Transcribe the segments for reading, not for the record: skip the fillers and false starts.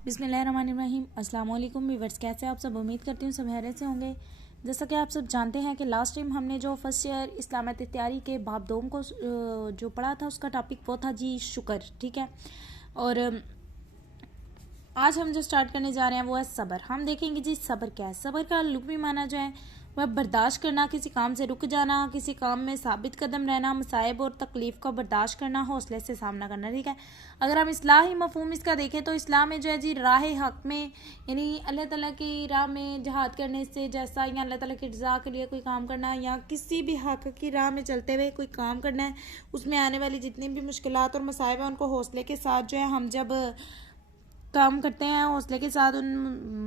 बिस्मिल्लाहिर्रहमानिर्रहीम। अस्सलाम वालेकुम व्यूअर्स, कैसे आप सब? उम्मीद करती हूँ सब खैरियत से होंगे। जैसा कि आप सब जानते हैं कि लास्ट टाइम हमने जो फर्स्ट ईयर इस्लामियत तैयारी के बाब दोम को जो पढ़ा था, उसका टॉपिक वो था जी शुक्र। ठीक है, और आज हम जो स्टार्ट करने जा रहे हैं वो है सब्र। हम देखेंगे जी सब्र क्या है। सब्र का लुग़वी माना जो है वह बर्दाश्त करना, किसी काम से रुक जाना, किसी काम में साबित कदम रहना, मसाइब और तकलीफ़ का बर्दाश्त करना, हौसले से सामना करना। ठीक है, अगर हम इस्लाही मफहूम इसका देखें तो इस्लाम में जो है जी राह हक़ में, यानी अल्लाह ताला की राह में जहाद करने से, जैसा या अल्लाह ताला की रज़ा के लिए कोई काम करना या किसी भी हक़ की राह में चलते हुए कोई काम करना है, उसमें आने वाली जितनी भी मुश्किलात और मसाइब हैं उनको हौसले के साथ जो है हम जब काम करते हैं, हौसले के साथ उन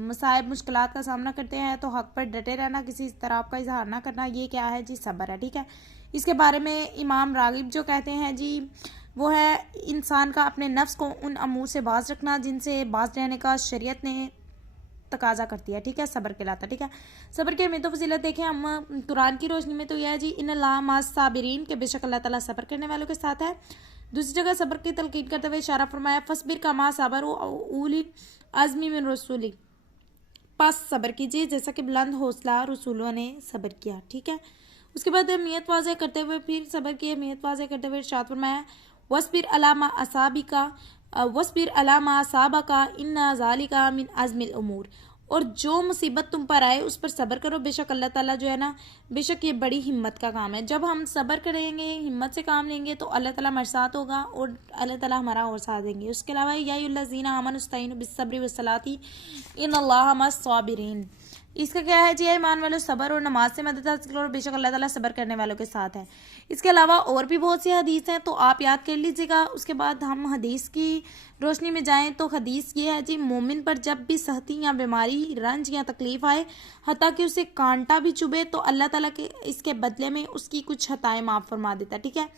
मसाइब मुश्किलात का सामना करते हैं, तो हक़ पर डटे रहना, किसी तरह का इजहार ना करना, ये क्या है जी? सब्र है। ठीक है, इसके बारे में इमाम रागिब जो कहते हैं जी वो है इंसान का अपने नफ्स को उन अमूर से बाज रखना जिनसे बाज रहने का शरीयत ने तकाजा करती है। ठीक है, सब्र कहलाता है। ठीक है, सब्र की अहमियत व फजीलत देखें हम कुरान की रोशनी में तो यह है जी इन्नल्लाह मास साबिरीन, के बेशक अल्लाह ताला सब्र करने वालों के साथ है। दूसरी जगह सब्र की तलकीद करते हुए इशारा फरमाया फसबिर का मा सबर उली आज़मी मिन रसूली, पास सब्र कीजिए जैसा कि बुलंद हौसला रसूलों ने सब्र किया। ठीक है, उसके बाद अहमियत वाज़ेह करते हुए फिर सब्र की अहमियत वाज़ेह करते हुए इरशाद फरमाया वस्बिर अलामा असाबिका वस्बिर अलामा असाबका इन्ना ज़ालिका मिन अज़्मिल उमूर, और जो मुसीबत तुम पर आए उस पर सब्र करो, बेशक अल्लाह ताला जो है ना, बेशक ये बड़ी हिम्मत का काम है। जब हम सब्र करेंगे, हिम्मत से काम लेंगे तो अल्लाह ताला हमारे साथ होगा और अल्लाह ताला हमारा और साथ देंगे। उसके अलावा या अय्युहल्लज़ीना आमनु इस्तईनु बिस्सब्रि वस्सलाति इन्नल्लाहा मस्साबिरीन, इसका क्या है जी? ईमान वालों सब्र और नमाज से मदद हासिल करो, बेशक अल्लाह ताला सब्र करने वालों के साथ है। इसके अलावा और भी बहुत सी हदीस हैं, तो आप याद कर लीजिएगा। उसके बाद हम हदीस की रोशनी में जाएं तो हदीस ये है जी मोमिन पर जब भी सहती या बीमारी, रंज या तकलीफ आए, हत्ता कि उसे कांटा भी चुभे, तो अल्लाह ताला के इसके बदले में उसकी कुछ खताएं माफ़ फरमा देता है। ठीक है,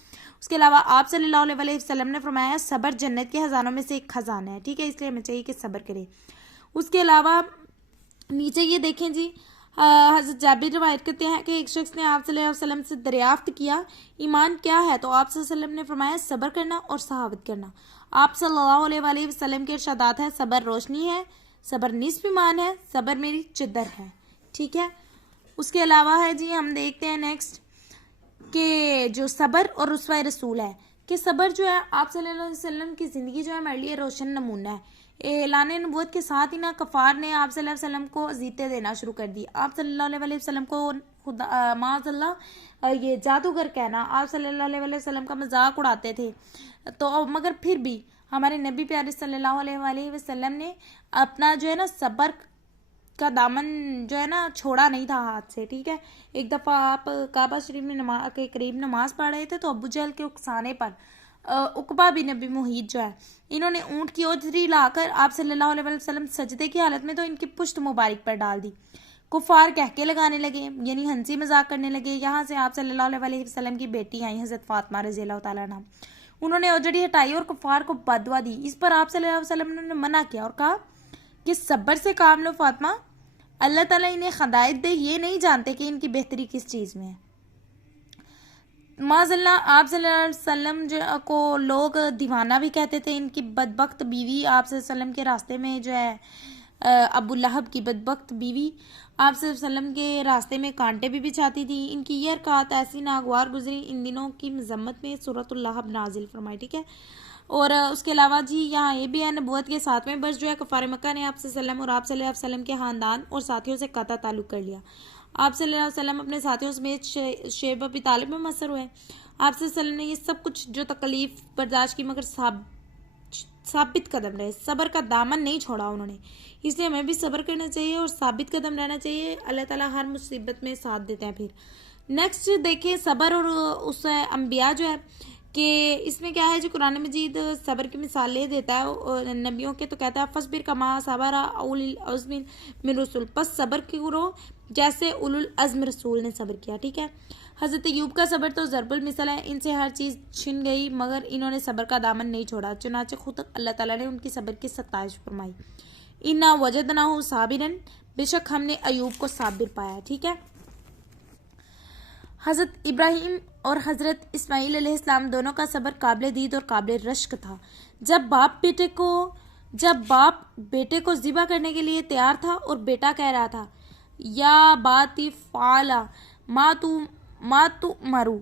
उसके अलावा आप सल्लल्लाहु अलैहि वसल्लम ने फरमाया सब्र जन्नत के खजानों में से एक खजाना है। ठीक है, इसलिए हमें चाहिए कि सब्र करें। उसके अलावा नीचे ये देखें जी, हज़रत जाबिर रवायत करते हैं कि एक शख्स ने आप सल्लल्लाहु अलैहि वसल्लम से दरियाफ्त किया ईमान क्या है, तो आप सल्लल्लाहु अलैहि वसल्लम ने फरमाया सब्र करना और सहावत करना। आप सल्लल्लाहु अलैहि वसल्लम के इरशादात है सब्र रोशनी है, सब्र निस्फ ईमान है, सब्र मेरी चद्दर है। ठीक है, उसके अलावा है जी हम देखते हैं नेक्स्ट कि जो सब्र और रुस्वा रसूल है कि सब्र जो है आप सल्लल्लाहु अलैहि वसल्लम की ज़िंदगी जो है हमारे लिए रोशन नमूना है। ऐलान नबूवत के साथ ही ना कफ़ार ने आप सल्लल्लाहु अलैहि वसल्लम को अज़ीज़तें देना शुरू कर दी। आप सल्लल्लाहु अलैहि वसल्लम को खुदा माज़अल्लाह ये जादूगर कहना, आप सल्लल्लाहु अलैहि वसल्लम का मजाक उड़ाते थे। तो मगर फिर भी हमारे नबी प्यारे सल्लल्लाहु अलैहि वसल्लम ने अपना जो है ना सब्र का दामन जो है ना छोड़ा नहीं था हाथ से। ठीक है, एक दफ़ा आप काबा शरीफ में नमाज के करीब नमाज पढ़ रहे थे, तो अबू जहल के उकसाने पर उकबा बिन नबी मुहीत जो है, इन्होंने ऊँट की ओजरी लाकर आप सल्लल्लाहु अलैहि वसल्लम सजदे की हालत में तो इनकी पुश्त मुबारक पर डाल दी। कुफार कहके लगाने लगे, यानी हंसी मजाक करने लगे। यहाँ से आप सल्लल्लाहु अलैहि वसल्लम की बेटी आई हज़रत फातिमा रज़ियल्लाहु ताला अन्हा, उन्होंने ओजड़ी हटाई और कुफार को बदवा दी। इस पर आप सल्लल्लाहु अलैहि वसल्लम ने मना किया और कहा कि सब्र से काम लो फातिमा, अल्लाह ताला इन्हें हदायत दे, ये नहीं जानते कि इनकी बेहतरी किस चीज़ में है। माज़अल्लाह आप सल्लल्लाहु अलैहि वसल्लम को लोग दीवाना भी कहते थे। इनकी बदबख्त बीवी आप सल्लल्लाहु अलैहि वसल्लम के रास्ते में जो है अबू लहब की बदबख्त बीवी आप सल्लल्लाहु अलैहि वसल्लम के रास्ते में कांटे भी बिछाती थी। इनकी ये हरकत ऐसी नागवार गुजरी, इन दिनों की मजम्मत में सूरतुल लहब नाजिल फरमाई। ठीक है, और उसके अलावा जी यहाँ ये भी है नबूवत के 7वें वर्ष जो है कफ़ार मक्का ने आप सल्लल्लाहु अलैहि वसल्लम और आप सल्लल्लाहु अलैहि वसल्लम के ख़ानदान और साथियों से कता ताल्लुक़ कर लिया। आप सल्लल्लाहु अलैहि वसल्लम अपने साथियों समेत शेब अबी तालिब में मसर हुए। आप सल्लल्लाहु अलैहि वसल्लम ने ये सब कुछ जो तकलीफ बर्दाश्त की, मगर साबित कदम रहे, सब्र का दामन नहीं छोड़ा उन्होंने। इसलिए हमें भी सब्र करना चाहिए और साबित कदम रहना चाहिए। अल्लाह ताला हर मुसीबत में साथ देते हैं। फिर नेक्स्ट देखिए सब्र और उस अम्बिया जो है कि इसमें क्या है जो कुरान मजीद सब्र की मिसालें देता है और नबियों के, तो कहता है फसबिर कमा सबरा उलुल अज़्म मिन रसूल, बस सब्र करो जैसे उलुल अज़्म रसूल ने सब्र किया। ठीक है, हज़रत अय्यूब का सब्र तो ज़रबुल मिसल है, इनसे हर चीज़ छिन गई मगर इन्होंने सब्र का दामन नहीं छोड़ा। चुनाचे खुद अल्लाह ताला ने उनकी सब्र की सताइश फरमाई। इन्ना वजदनाहु साबिरन, बेशक हमने अय्यूब को साबिर पाया। ठीक है, हज़रत इब्राहीम और हज़रत इस्माईल अलैहिस्सलाम दोनों का सब्र काबिल दीद और काबिल रश्क था। जब बाप बेटे को जब बाप बेटे को ज़िबा करने के लिए तैयार था और बेटा कह रहा था, या बाती फाला मा तू मरू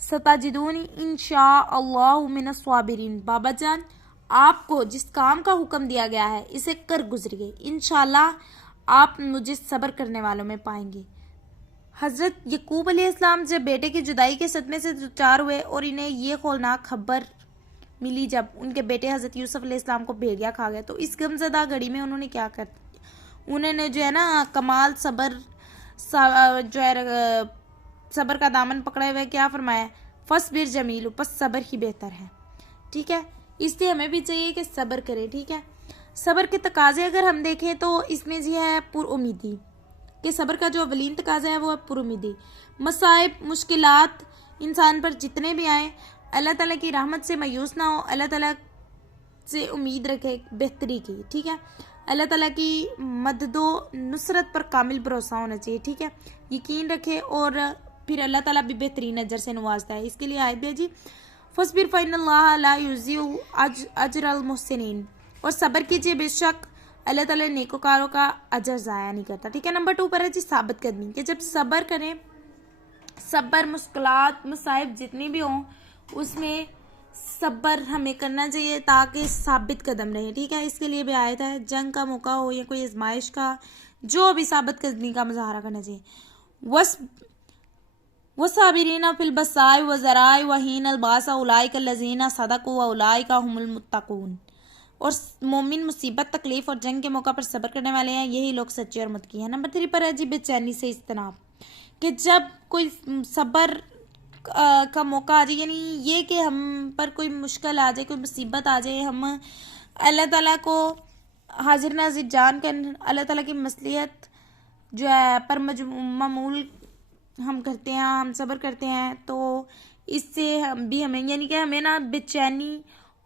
सताजिदूनी इंशा अल्लाह मिनस स्वाबिरीन। बाबा जान, आपको जिस काम का हुक्म दिया गया है इसे कर गुजरिए, इंशाल्लाह आप मुझे सब्र करने वालों में पाएंगे। हज़रत यकूब अलैहिस्सलाम जब बेटे की जुदाई के सदमे से दुचार हुए और इन्हें ये खौलनाक खबर मिली जब उनके बेटे हज़रत यूसुफ अलैहिस्सलाम को भेड़िया खा गया, तो इस गमज़दा घड़ी में उन्होंने क्या कर, उन्होंने जो है ना कमाल सब्र जो है सब्र का दामन पकड़े हुए क्या फरमाया, फसबिर जमील, बस सब्र ही बेहतर है। ठीक है, इसलिए हमें भी चाहिए कि सब्र करें। ठीक है, सब्र के तकाजे अगर हम देखें तो इसमें जी है पुरुमीदी, कि सब्र का जो अवलीन तकाजा है वो है पुरुमीदी। मसाइब मुश्किलात इंसान पर जितने भी आए, अल्लाह ताला की रहमत से मायूस ना हो, अल्लाह ताला से उम्मीद रखे बेहतरी की। ठीक है, अल्लाह ताला की मददो नुसरत पर कामिल भरोसा होना चाहिए। ठीक है, यकीन रखे और फिर अल्लाह ताला भी बेहतरीन नज़र से नवाजता है। इसके लिए आयत है जी, फसबिर फ़इन्नल्लाह ला युज़िउ अजरल मुहसिनीन, और सब्र कीजिए बेशक अल्लाह ताला नेकोकारों का अजर ज़ाया नहीं करता। ठीक है, नंबर 2 पर है जी साबित कदमी, कि जब सब्र करें, सब्र मुश्किलात मसाइब जितनी भी हों उसमें सब्र हमें करना चाहिए ताकि साबित कदम रहे। ठीक है, इसके लिए भी आयत है, जंग का मौका हो या कोई आजमाइश का, जो भी साबित कदमी का मुजाहरा करना चाहिए। वसाबिरीना फिल बसाई व ज़राई व हीन अलबासा उलाइका लज़ीना सदक़ू व उलाइका हुमुल मुत्तक़ून, और मोमिन मुसीबत तकलीफ और जंग के मौका पर सब्र करने वाले हैं, यही लोग सच्चे और मुत्तकी हैं। नंबर 3 पर है जी बेचैनी से इज्तनाब, कि जब कोई सब्र का मौका आ जाए, यानी ये कि हम पर कोई मुश्किल आ जाए, कोई मुसीबत आ जाए, हम अल्लाह ताला को हाजिर नाजिर जान कर अल्लाह ताला की मसलियत जो है पर मामूल हम करते हैं, हम सब्र करते हैं, तो इससे हम भी हमें यानी कि हमें ना बेचैनी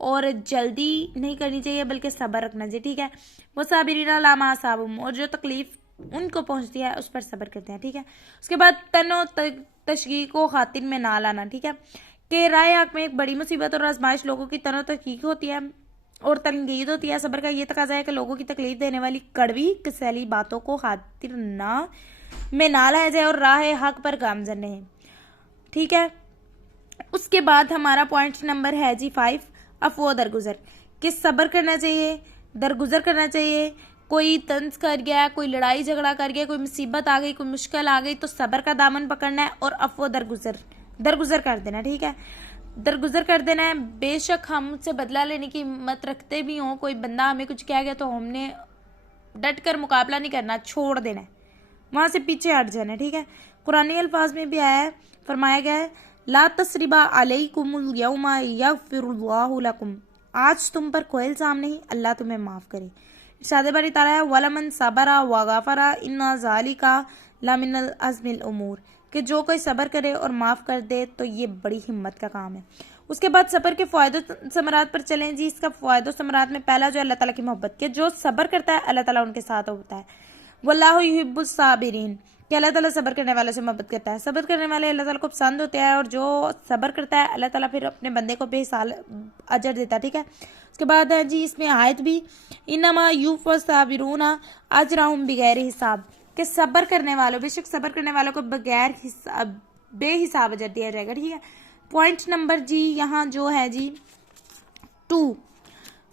और जल्दी नहीं करनी चाहिए बल्कि सब्र रखना चाहिए। ठीक है, वो साबिरीना लामा साबुम, और जो तकलीफ उनको पहुंचती है उस पर सब्र करते हैं। ठीक है, उसके बाद तनो तशगी को खातिर में ना लाना। ठीक है, कि राय हक में एक बड़ी मुसीबत और आजमाइश लोगों की तनो तशकीक होती है और तनकीद होती है। सब्र का ये तकाजा है कि लोगों की तकलीफ देने वाली कड़वी कसैली बातों को खातिर ना में ना लाया जाए और राह हक पर गामजन रहे। ठीक है, उसके बाद हमारा पॉइंट नंबर है जी 5, अफवा दरगुजर, कि सब्र करना चाहिए, दरगुजर करना चाहिए। कोई तंज कर गया, कोई लड़ाई झगड़ा कर गया, कोई मुसीबत आ गई, कोई मुश्किल आ गई, तो सब्र का दामन पकड़ना है और अफवा दरगुजर कर देना। ठीक है, दरगुजर कर देना है। बेशक हम उससे बदला लेने की हिम्मत रखते भी हों, कोई बंदा हमें कुछ कह गया तो हमने डट कर मुकाबला नहीं करना, छोड़ देना है, वहाँ से पीछे हट जाना है। ठीक है, कुरानी अल्फाज में भी आया है, फरमाया गया है, ला तसरिबा अलैकुमुल यौमा यगफिरुल्लाहु लकुम, आज तुम पर कोई इल्जाम नहीं, अल्लाह तुम्हें माफ़ करे। इरशाद बारी ताला है, वलमन सबरा व गफरा इन्ना ज़ालिका लमिनल अज़मिल उमूर, कि जो कोई सब्र करे और माफ़ कर दे तो ये बड़ी हिम्मत का काम है। उसके बाद सब्र के फ़ायदों समरात पर चलें जी। इसका फ़ायदों समरात में पहला जो अल्लाह ताला की मोहब्बत, के जो सब्र करता है अल्लाह ताला उनके साथ होता है। वल्लाहु युहिब्बुस साबिरीन, कि अल्लाह ताला सब्र करने वालों से मोहब्बत करता है। सब्र करने वाले अल्लाह ताला को पसंद होते हैं, और जो सब्र करता है अल्लाह ताला फिर अपने बंदे को बेहिसाब अजर देता है। ठीक है, उसके बाद है जी इसमें आयत भी, इन्नमा युवफ़्फ़स साबिरूना अजरहुम बिगैर हिसाब, कि सब्र करने वालों, बेशक सब्र करने वालों को बगैर बेहिसाब अजर दिया जाएगा। ठीक है, पॉइंट नंबर जी यहाँ जो है जी 2,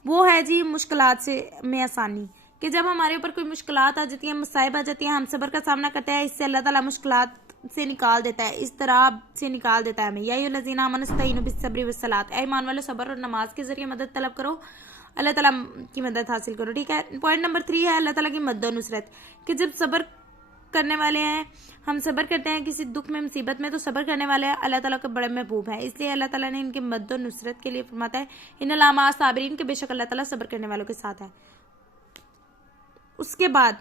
वो है जी मुश्किलात से में आसानी, कि जब हमारे ऊपर कोई मुश्किलात आ जाती है, मसाइब आ जाती है, हम सब्र का सामना करते हैं, इससे अल्लाह ताला मुश्किलात से निकाल देता है, इस तरह से निकाल देता है हमें। या अय्युहल्लज़ीना आमनू इस्तईनू बिस्सब्रि वस्सलात, ऐ ईमान वालों सब्र और नमाज के जरिए मदद तलब करो, अल्लाह ताला की मदद हासिल करो। ठीक है, पॉइंट नंबर 3 है अल्लाह ताला की मदद और नुसरत, कि जब सब्र करने वाले हैं, हम सब्र करते हैं किसी दुख में मुसीबत में, तो सब्र करने वाले अल्लाह ताला के बड़े महबूब हैं, इसलिए अल्लाह ताला ने इनके मदद और नुसरत के लिए फरमाता है, इन्नल्लाह मअस साबिरीन, के बेशक अल्लाह ताला सब्र करने वालों के साथ है। उसके बाद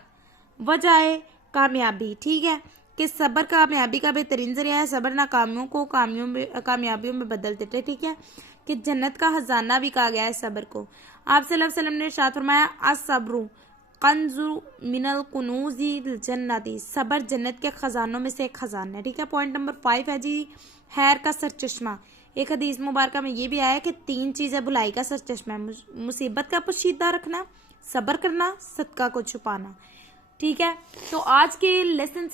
वजह कामयाबी, ठीक है, कि सब्र कामयाबी का बेहतरीन जरिया है। सब्र नाकामियों को कामयाबियों में बदल देते हैं। ठीक है, कि जन्नत का खजाना भी कहा गया है सब्र को। आप सल्लल्लाहु अलैहि वसल्लम ने इरशाद फरमाया, अस्सब्रु कंजु मिनल कुनूज़िल जन्नती, सब्र जन्नत के खजानों में से एक खजाना है। ठीक है, पॉइंट नंबर 5 है जी हैर का सरचश्मा, एक हदीस मुबारक में ये भी आया कि 3 चीजें बुलाई का सरचश्मा है, मुसीबत का पोशीदा रखना, सब्र करना, सदका को छुपाना। ठीक है, तो आज के लेसन